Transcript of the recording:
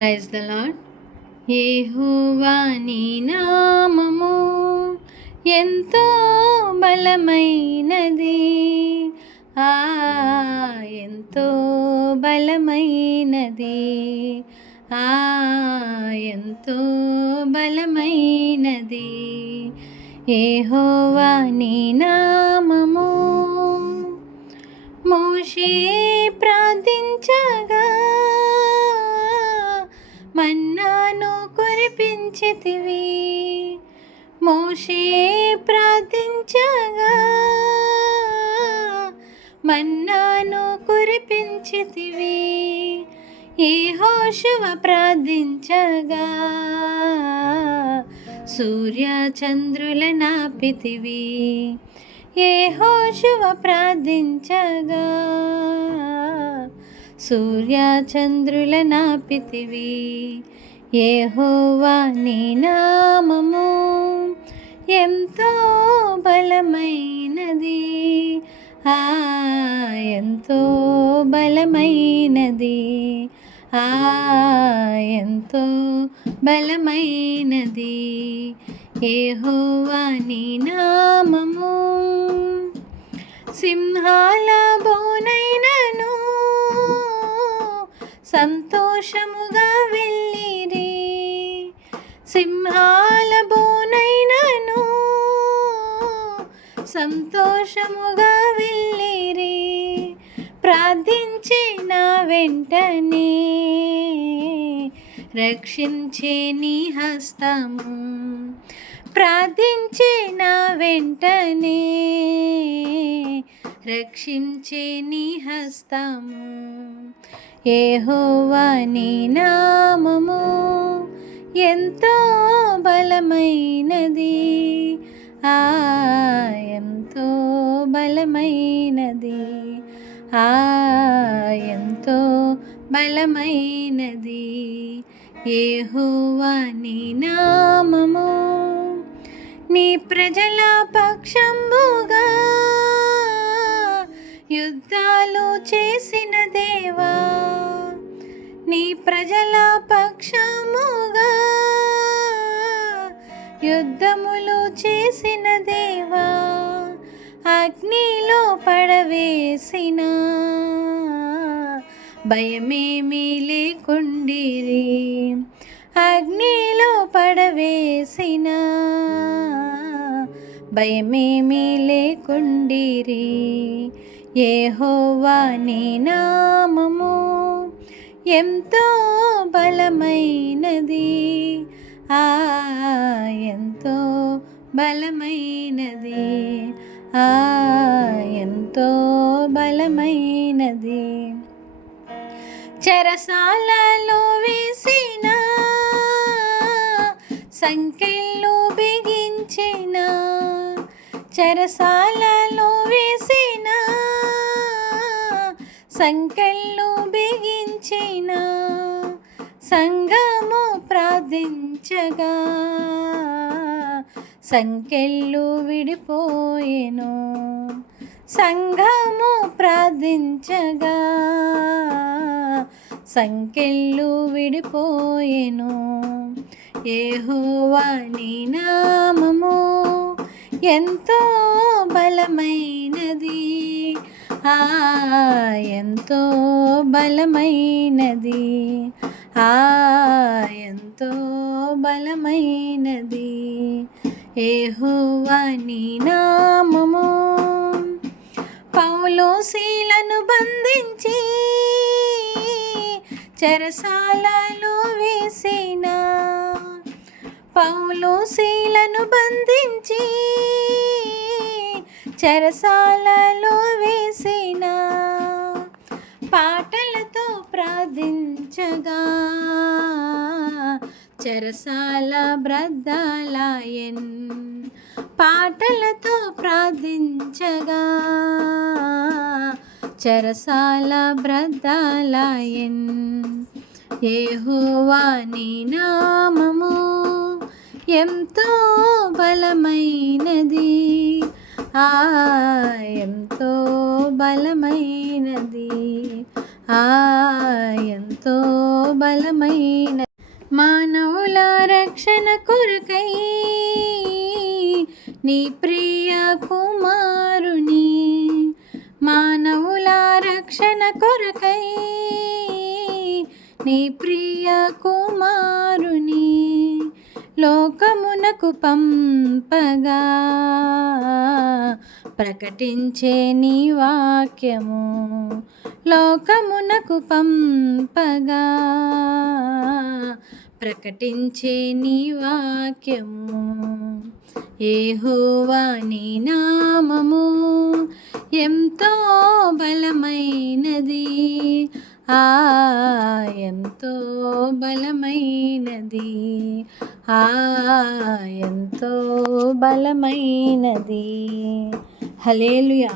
Praise the lord. యెహోవా నీ నామము ఎంతో బలమైనది, ఆ ఎంతో బలమైనది, ఆ ఎంతో బలమైనది. యెహోవా నీ నామము. మోషే ప్రార్థించగా మన్నాను కురిపించితివి. మోషే ప్రార్థించగా మన్నాను కురిపించితివి. యెహోషువ ప్రార్థించగా సూర్య చంద్రుల నాపితివి. యెహోషువ ప్రార్థించగా సూర్య చంద్రుల నాపితివి. యెహోవా నీ నామము ఎంతో బలమైనది, ఆ ఎంతో బలమైనది, ఆ ఎంతో బలమైనది. యెహోవా నీ నామము. సింహాల బోనైనను సంతోషముగా వెళ్ళిరి. సింహాల బోనైనను సంతోషముగా వెళ్ళిరి. ప్రార్థించిన వెంటనే రక్షించే నీ హస్తము. ప్రార్థించిన వెంటనే రక్షించే నీ హస్తము. యెహోవా నీ నామము ఎంతో బలమైనది, ఆ ఎంతో బలమైనది, ఆ ఎంతో బలమైనది. యెహోవా నీ నామము. నీ ప్రజల పక్షంబుగా యుద్ధాలు చేసిన దేవా. నీ ప్రజల పక్షముగా యుద్ధములు చేసిన దేవా. అగ్నిలో పడవేసిన భయమేమీ లేకుండిరి. అగ్నిలో పడవేసిన భయమేమీ లేకుండిరి. యెహోవా నీ నామము ఎంతో బలమైనది, ఆ ఎంతో బలమైనది, ఆ ఎంతో బలమైనది. చెరసాలలో వేసిన సంకెళ్ళు బిగించిన, చెరసాలలో వేసిన సంకెళ్ళు బిగించిన సంఘము ప్రార్థించగా సంకెళ్ళు విడిపోయెను. సంఘము ప్రార్థించగా సంకెళ్ళు విడిపోయెను. యెహోవా నీ నామము ఎంతో బలమైనది, ఆ ఎంతో బలమైనది, ఆ ఎంతో బలమైనది. యెహోవా నీ నామము. పౌలు శీలను బంధించి చెరసాలలో వేసిన, పౌలు శీలను బంధించి చెరసాలలో వేసిన పాటలతో ప్రార్థించగా చెరసాల బ్రద్దలాయెన్. పాటలతో ప్రార్థించగా చెరసాల బ్రద్దలాయెన్. యెహోవా నీ నామము ఎంతో బలమైనది, ఆ ఎంతో బలమైనది, ఆ ఎంతో ఎంతో బలమైన మానవుల రక్షణ కొరకై నీ ప్రియ కుమారుని, మానవుల రక్షణ కొరకై నీ ప్రియ కుమారుని లోకమునకు పంపగా ప్రకటించే నీ వాక్యము, లోకమునకు పంపగా ప్రకటించే నీ వాక్యము. యెహోవా నీ నామము ఎంతో బలమైనది, ఎంతో బలమైనది, ఎంతో బలమైనది. హల్లెలూయా.